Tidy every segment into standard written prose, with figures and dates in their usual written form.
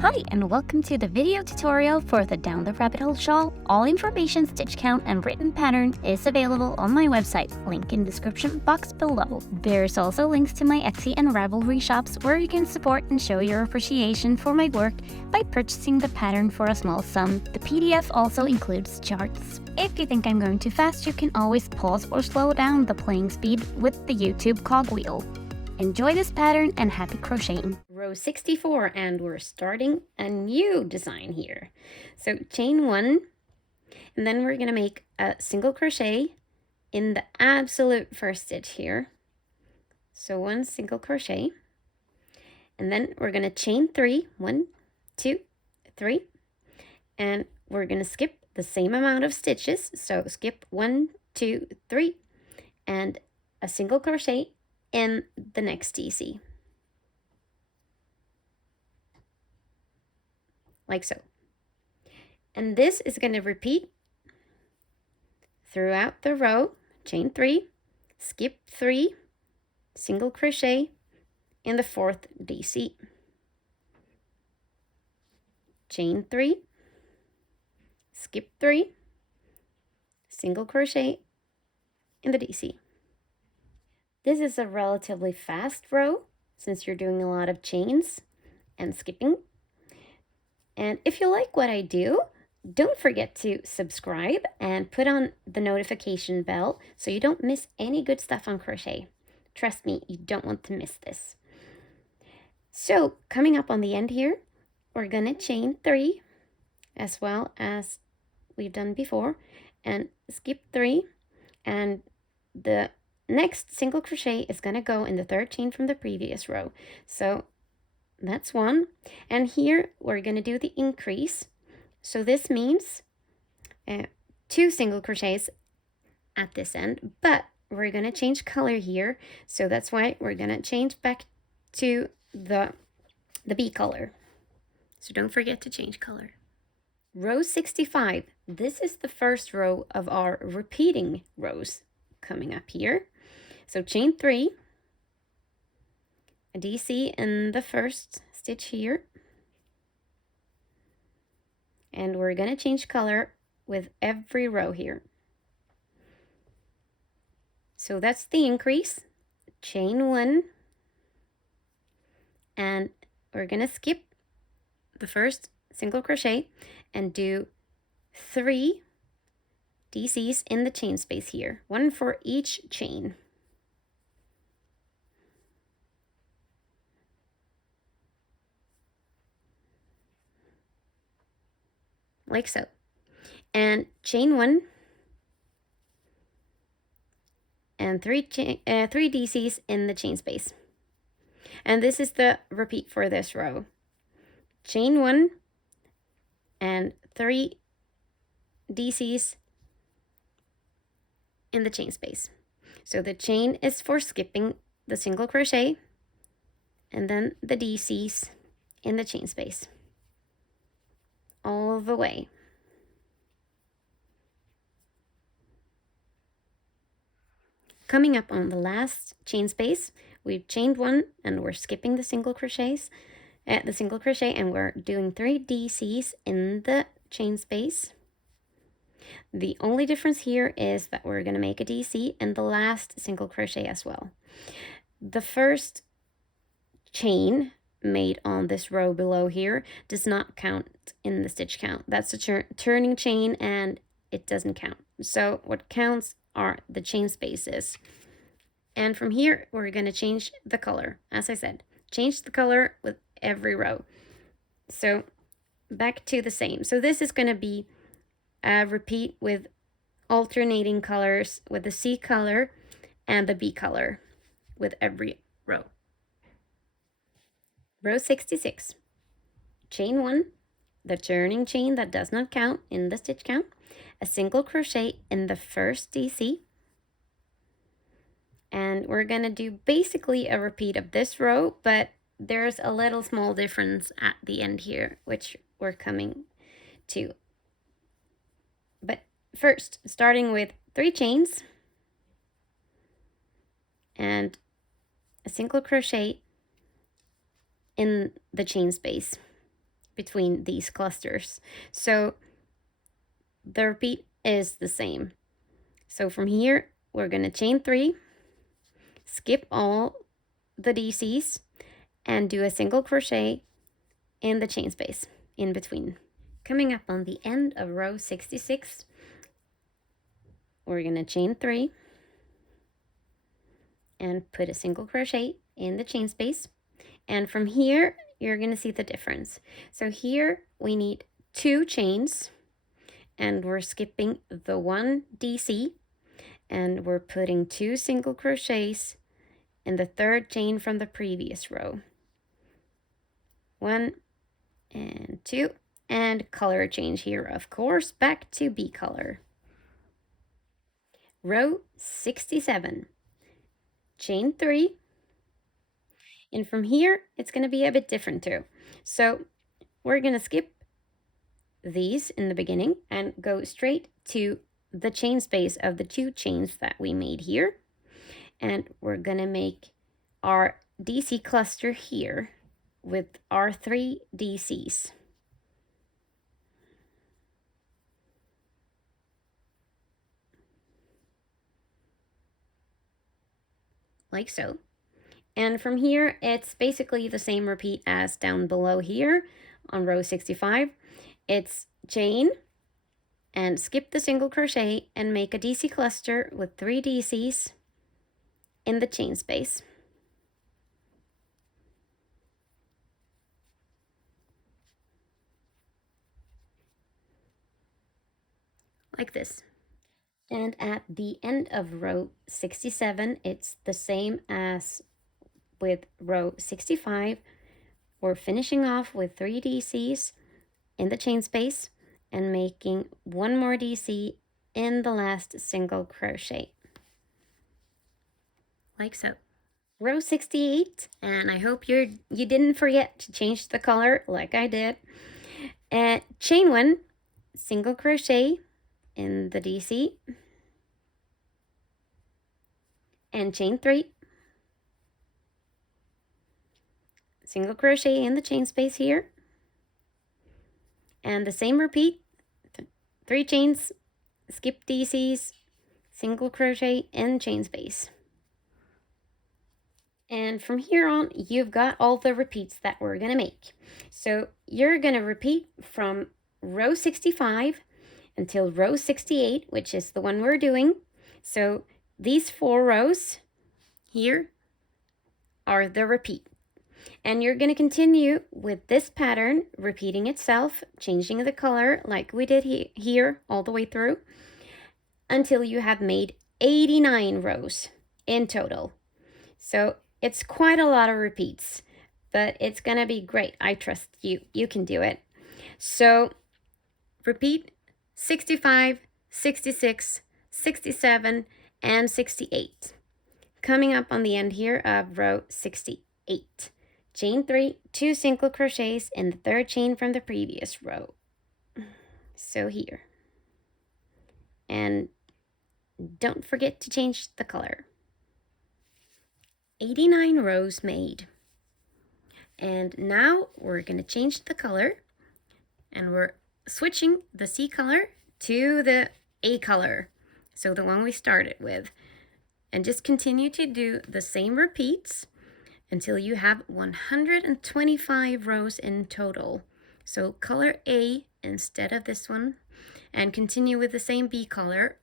Hi, and welcome to the video tutorial for the Down the Rabbit Hole shawl. All information, stitch count, and written pattern is available on my website, link in description box below. There's also links to my Etsy and Ravelry shops where you can support and show your appreciation for my work by purchasing the pattern for a small sum. The PDF also includes charts. If you think I'm going too fast, you can always pause or slow down the playing speed with the YouTube cogwheel. Enjoy this pattern and happy crocheting. Row 64, and we're starting a new design here. So chain 1, and then we're going to make a single crochet in the absolute first stitch here. So 1 single crochet, and then we're going to chain 3, 1, 2, 3, and we're going to skip the same amount of stitches. So skip 1, 2, 3, and a single crochet in the next DC, like so. And this is going to repeat throughout the row. Chain 3, skip 3, single crochet in the 4th DC, chain 3, skip 3, single crochet in the DC. This is a relatively fast row since you're doing a lot of chains and skipping. And if you like what I do, don't forget to subscribe and put on the notification bell so you don't miss any good stuff on crochet. Trust me, you don't want to miss this. So coming up on the end here, we're gonna chain 3 as well as we've done before and skip 3, and the next single crochet is going to go in the 3rd chain from the previous row. So that's 1. And here we're going to do the increase. So this means 2 single crochets at this end, but we're going to change color here. So that's why we're going to change back to the bee color. So don't forget to change color. Row 65. This is the first row of our repeating rows coming up here. So chain 3, a DC in the first stitch here, and we're going to change color with every row here. So that's the increase, chain 1, and we're going to skip the first single crochet and do 3 DCs in the chain space here, 1 for each chain. Like so. And chain 1 and 3 DCs in the chain space. And this is the repeat for this row. Chain 1 and 3 DCs in the chain space. So the chain is for skipping the single crochet and then the DCs in the chain space all the way. Coming up on the last chain space, we've chained 1 and we're skipping the single crochets at the single crochet, and we're doing 3 DCs in the chain space. The only difference here is that we're going to make a DC in the last single crochet as well. The first chain made on this row below here does not count in the stitch count. That's a turning chain and it doesn't count. So what counts are the chain spaces. And from here we're going to change the color. As I said, change the color with every row. So back to the same. So this is going to be a repeat with alternating colors, with the C color and the B color with every row. Row 66, chain 1, the turning chain that does not count in the stitch count, a single crochet in the first DC, and we're going to do basically a repeat of this row, but there's a little small difference at the end here, which we're coming to. But first, starting with 3 chains and a single crochet in the chain space between these clusters. So the repeat is the same. So from here, we're going to chain 3, skip all the DCs, and do a single crochet in the chain space in between. Coming up on the end of row 66, we're going to chain 3 and put a single crochet in the chain space. And from here, you're going to see the difference. So here we need 2 chains, and we're skipping the 1 DC, and we're putting 2 single crochets in the 3rd chain from the previous row. 1 and 2, and color change here, of course, back to B color. Row 67, chain 3, and from here it's going to be a bit different too. So we're going to skip these in the beginning and go straight to the chain space of the 2 chains that we made here, and we're going to make our DC cluster here with our 3 DCs. Like so. And from here, it's basically the same repeat as down below here on row 65. It's chain and skip the single crochet and make a DC cluster with 3 DCs in the chain space. Like this. And at the end of row 67, it's the same as with row 65. We're finishing off with 3 DCs in the chain space and making 1 more DC in the last single crochet. Like so. Row 68, and I hope you didn't forget to change the color like I did. Chain 1, single crochet in the DC, and chain 3, single crochet in the chain space here, and the same repeat, 3 chains, skip DCs, single crochet in chain space. And from here on, you've got all the repeats that we're going to make. So you're going to repeat from row 65 until row 68, which is the one we're doing. So these 4 rows here are the repeat. And you're going to continue with this pattern, repeating itself, changing the color like we did here all the way through, until you have made 89 rows in total. So it's quite a lot of repeats, but it's going to be great. I trust you. You can do it. So repeat 65, 66, 67, and 68. Coming up on the end here of row 68. Chain 3, 2 single crochets in the 3rd chain from the previous row. So here. And don't forget to change the color. 89 rows made. And now we're going to change the color, and we're switching the C color to the A color, so the one we started with, and just continue to do the same repeats until you have 125 rows in total. So color A instead of this one, and continue with the same B color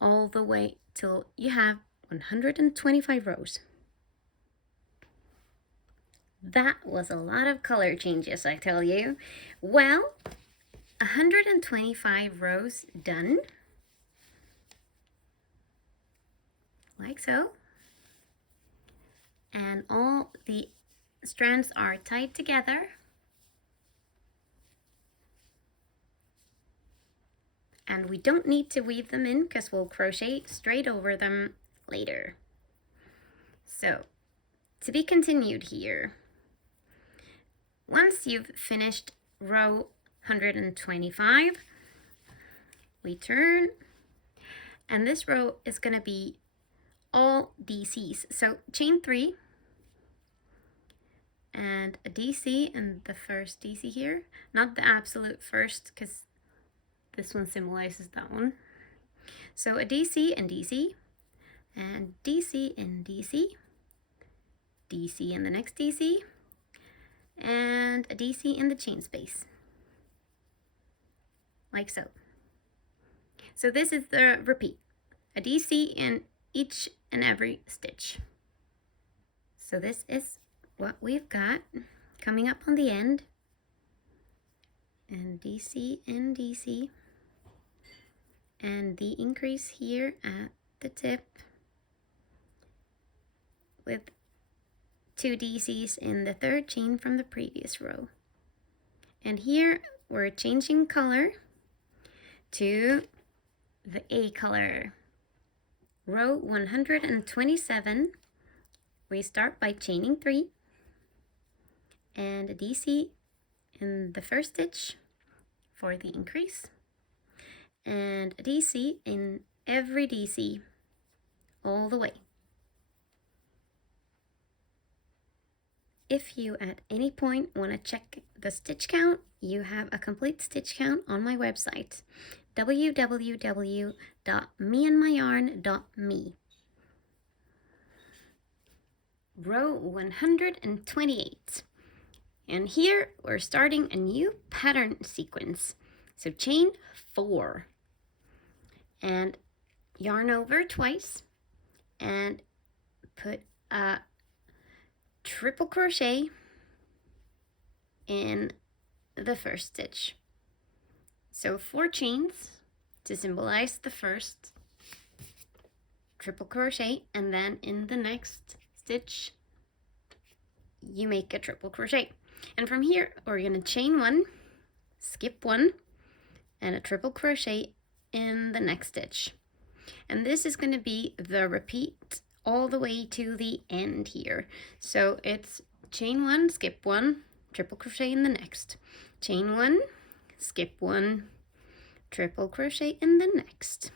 all the way till you have 125 rows. That was a lot of color changes, I tell you. Well, 125 rows done. Like so. And all the strands are tied together. And we don't need to weave them in because we'll crochet straight over them later. So, to be continued here. Once you've finished row 125, we turn, and this row is going to be all DCs. So chain 3, and a DC in the first DC here, not the absolute first because this one symbolizes that one. So a DC and DC, and DC and DC, DC in the next DC, and a DC in the chain space, like so. So this is the repeat, a DC in each and every stitch. So this is what we've got coming up on the end, and DC and DC, and the increase here at the tip with 2 DCs in the third chain from the previous row. And here we're changing color to the A color. Row 127, we start by chaining 3 and a DC in the first stitch for the increase, and a DC in every DC all the way. If you at any point want to check the stitch count, you have a complete stitch count on my website, www.meandmyyarn.me. Row 128. And here we're starting a new pattern sequence. So chain 4 and yarn over twice and put a triple crochet in the first stitch. So 4 chains to symbolize the first triple crochet, and then in the next stitch you make a triple crochet. And from here we're going to chain 1, skip 1, and a triple crochet in the next stitch. And this is going to be the repeat all the way to the end here. So it's chain 1, skip 1, triple crochet in the next, chain 1, skip 1, triple crochet in the next.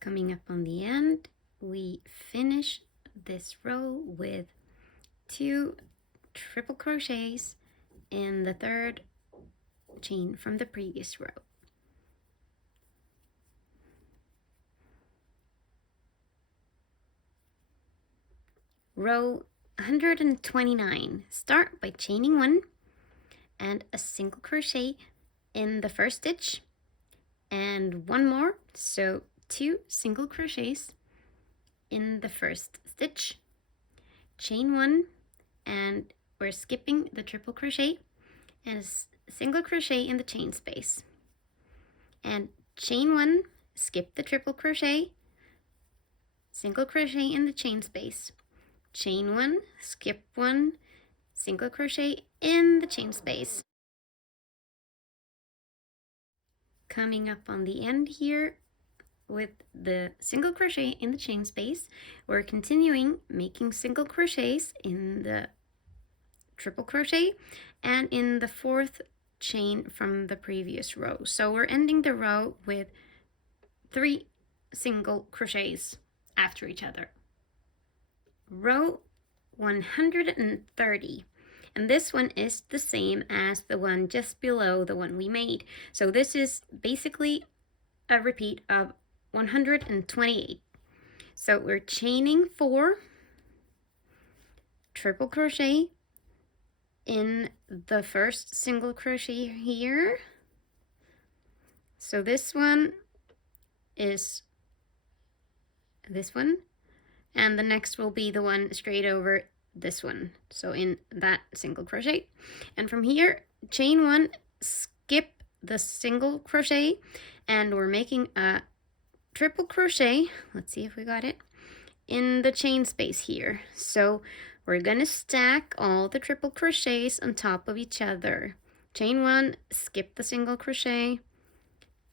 Coming up on the end, we finish this row with 2 triple crochets in the third chain from the previous row. Row 129, start by chaining 1 and a single crochet in the first stitch and 1 more, so 2 single crochets in the first stitch, chain 1, and we're skipping the triple crochet, and a single crochet in the chain space, and chain 1, skip the triple crochet, single crochet in the chain space, chain 1, skip 1, single crochet in the chain space. Coming up on the end here with the single crochet in the chain space, we're continuing making single crochets in the triple crochet and in the 4th chain from the previous row. So we're ending the row with 3 single crochets after each other. Row 130, and this one is the same as the one just below the one we made. So this is basically a repeat of 128. So we're chaining 4, triple crochet in the first single crochet here. So this one is this one, and the next will be the one straight over this one, so in that single crochet. And from here, chain 1, skip the single crochet, and we're making a triple crochet, let's see if we got it, in the chain space here. So we're gonna stack all the triple crochets on top of each other. Chain 1, skip the single crochet,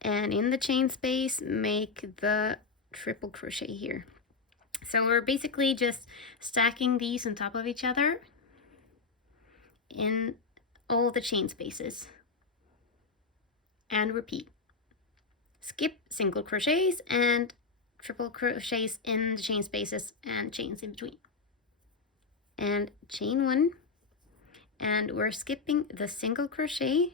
and in the chain space make the triple crochet here. So we're basically just stacking these on top of each other in all the chain spaces, and repeat. Skip single crochets and triple crochets in the chain spaces and chains in between. And chain 1, and we're skipping the single crochet.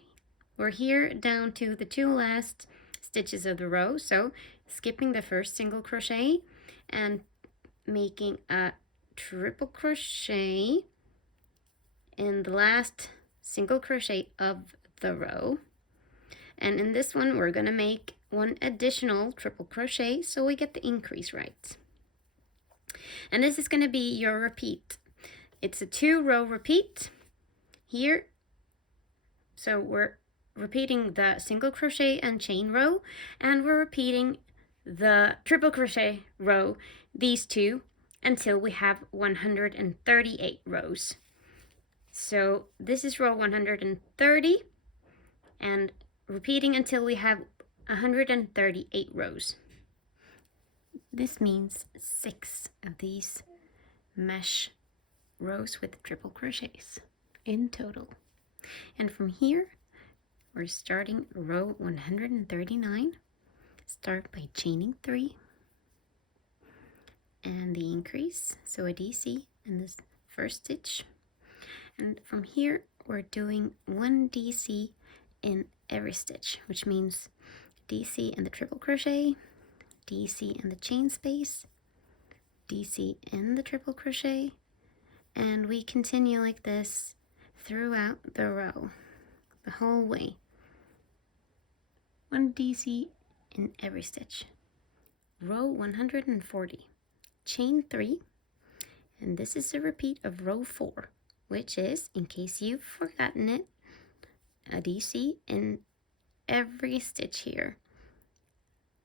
We're here down to the 2 last stitches of the row, so skipping the first single crochet and making a triple crochet in the last single crochet of the row. And in this one we're gonna make 1 additional triple crochet so we get the increase right. And this is gonna be your repeat. It's a 2-row repeat here. So we're repeating the single crochet and chain row, and we're repeating the triple crochet row, these 2, until we have 138 rows. So this is row 130, and repeating until we have 138 rows. This means 6 of these mesh rows with triple crochets in total. And from here, we're starting row 139. Start by chaining 3 and the increase, so a DC in this first stitch. And from here, we're doing 1 DC in every stitch, which means DC in the triple crochet, DC in the chain space, DC in the triple crochet, and we continue like this throughout the row, the whole way. 1 DC in every stitch. Row 140, chain 3, and this is a repeat of row 4, which is, in case you've forgotten it, a DC in every stitch here.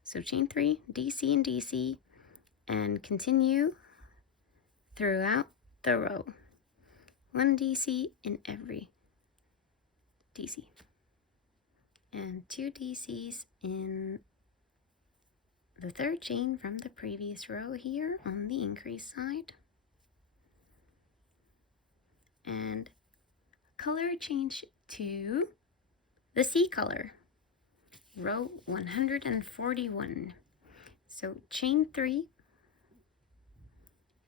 So chain 3, DC and DC, and continue throughout the row. 1 DC in every DC. And 2 DCs in the third chain from the previous row here on the increase side. And color change to the sea color, row 141. So chain 3,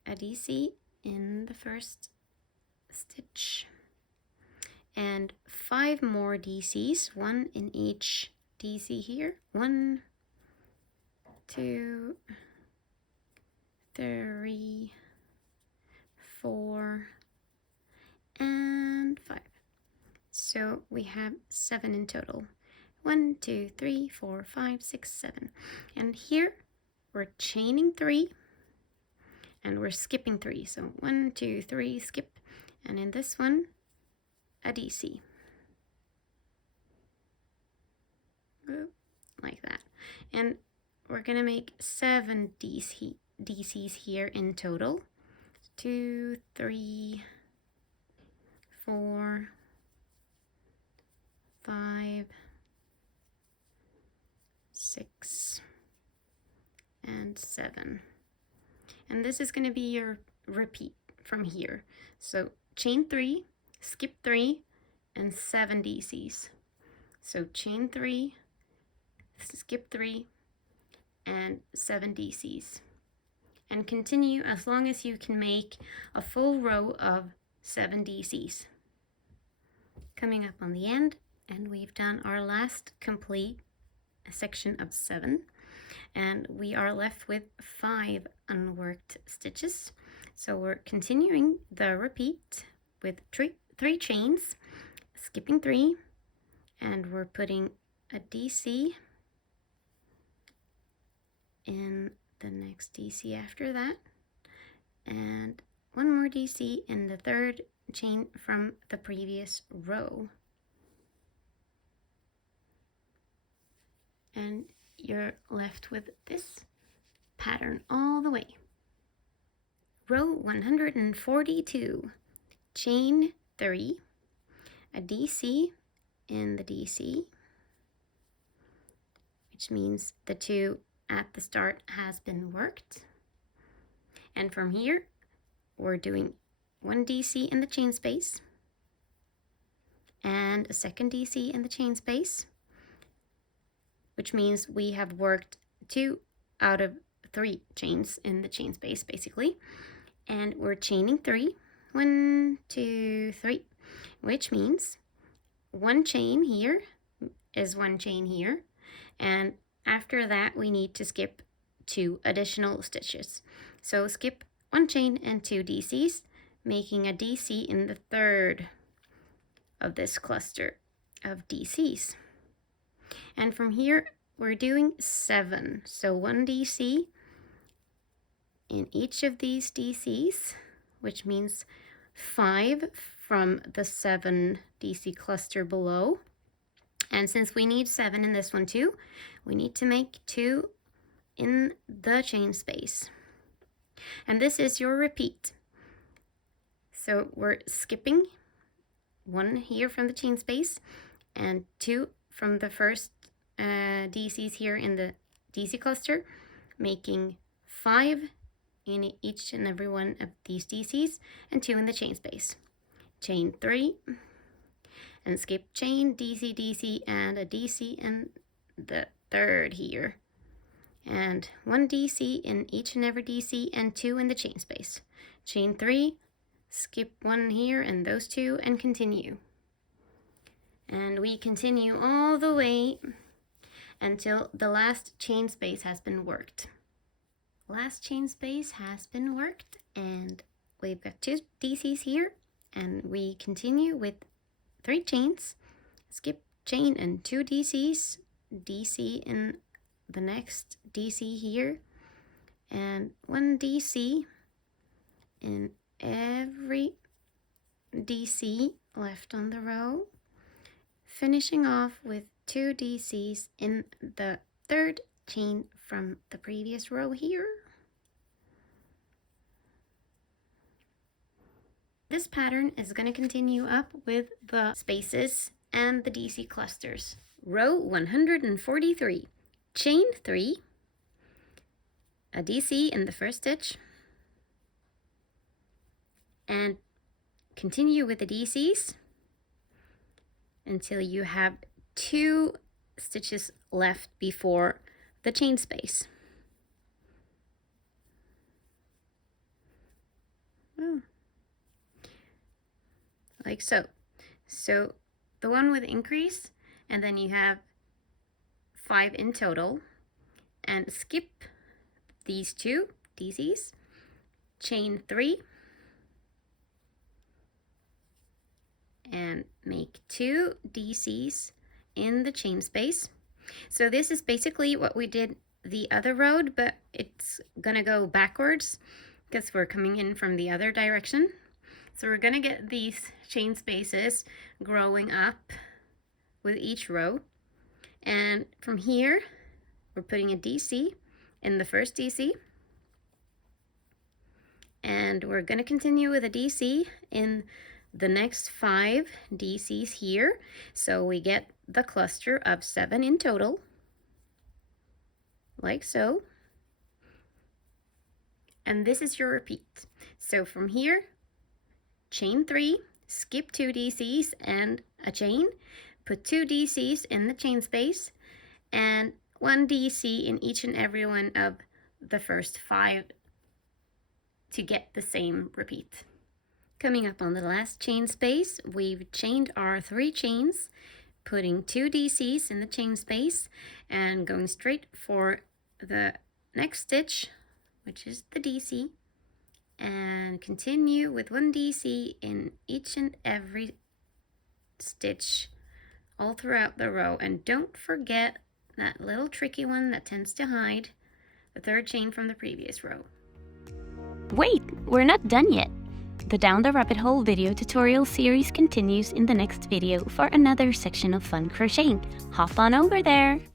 a DC in the first stitch, and 5 more DCs, 1 in each DC here. 1, 2, 3, 4, and 5. So we have 7 in total. 1, 2, 3, 4, 5, 6, 7. And here we're chaining 3 and we're skipping 3. So 1, 2, 3, skip. And in this one, a DC. Like that. And we're gonna make 7 DCs here in total. 2, 3, 4, 5, 6, and 7. And this is going to be your repeat from here. So chain 3, skip 3, and 7 DCs. So chain 3, skip 3, and 7 DCs. And continue as long as you can make a full row of 7 DCs. Coming up on the end, and we've done our last complete section of 7, and we are left with 5 unworked stitches. So we're continuing the repeat with 3 chains, skipping 3, and we're putting a DC in the next DC after that, and 1 more DC in the third chain from the previous row. And you're left with this pattern all the way. Row 142, chain 3, a DC in the DC, which means the 2 at the start has been worked. And from here, we're doing 1 DC in the chain space and a second DC in the chain space, which means we have worked 2 out of 3 chains in the chain space basically. And we're chaining 3. 1, 2, 3, which means 1 chain here is 1 chain here, and after that we need to skip 2 additional stitches. So skip 1 chain and 2 DCs, making a DC in the 3rd of this cluster of DCs. And from here we're doing 7, so 1 DC in each of these DCs, which means 5 from the 7 DC cluster below. And since we need 7 in this one too, we need to make 2 in the chain space. And this is your repeat. So we're skipping 1 here from the chain space and 2 from the first DCs here in the DC cluster, making 5 in each and every one of these DCs and 2 in the chain space. Chain 3 and skip chain, DC, DC, and a DC in the 3rd here. And 1 DC in each and every DC and 2 in the chain space. Chain 3, skip 1 here and those 2 and continue. And we continue all the way until the last chain space has been worked. Last chain space has been worked, and we've got 2 DCs here, and we continue with 3 chains, skip chain and 2 DCs, DC in the next DC here, and 1 DC in every DC left on the row, finishing off with 2 DCs in the 3rd chain from the previous row here. This pattern is going to continue up with the spaces and the DC clusters. Row 143, chain 3, a DC in the first stitch, and continue with the DCs until you have 2 stitches left before the chain space. Like so. So the one with increase, and then you have 5 in total, and skip these 2 DCs, chain 3, and make 2 DCs in the chain space. So this is basically what we did the other row, but it's gonna go backwards because we're coming in from the other direction. So we're gonna get these chain spaces growing up with each row. And from here, we're putting a DC in the first DC. And we're gonna continue with a DC in the next 5 DCs here. So we get the cluster of 7 in total, like so. And this is your repeat. So from here, chain 3, skip 2 DCs and a chain, put 2 DCs in the chain space, and 1 DC in each and every one of the first 5 to get the same repeat. Coming up on the last chain space, we've chained our 3 chains, putting 2 DCs in the chain space, and going straight for the next stitch, which is the DC, and continue with 1 DC in each and every stitch all throughout the row. And don't forget that little tricky one that tends to hide the 3rd chain from the previous row. Wait, we're not done yet. The Down the Rabbit Hole video tutorial series continues in the next video for another section of fun crocheting. Hop on over there!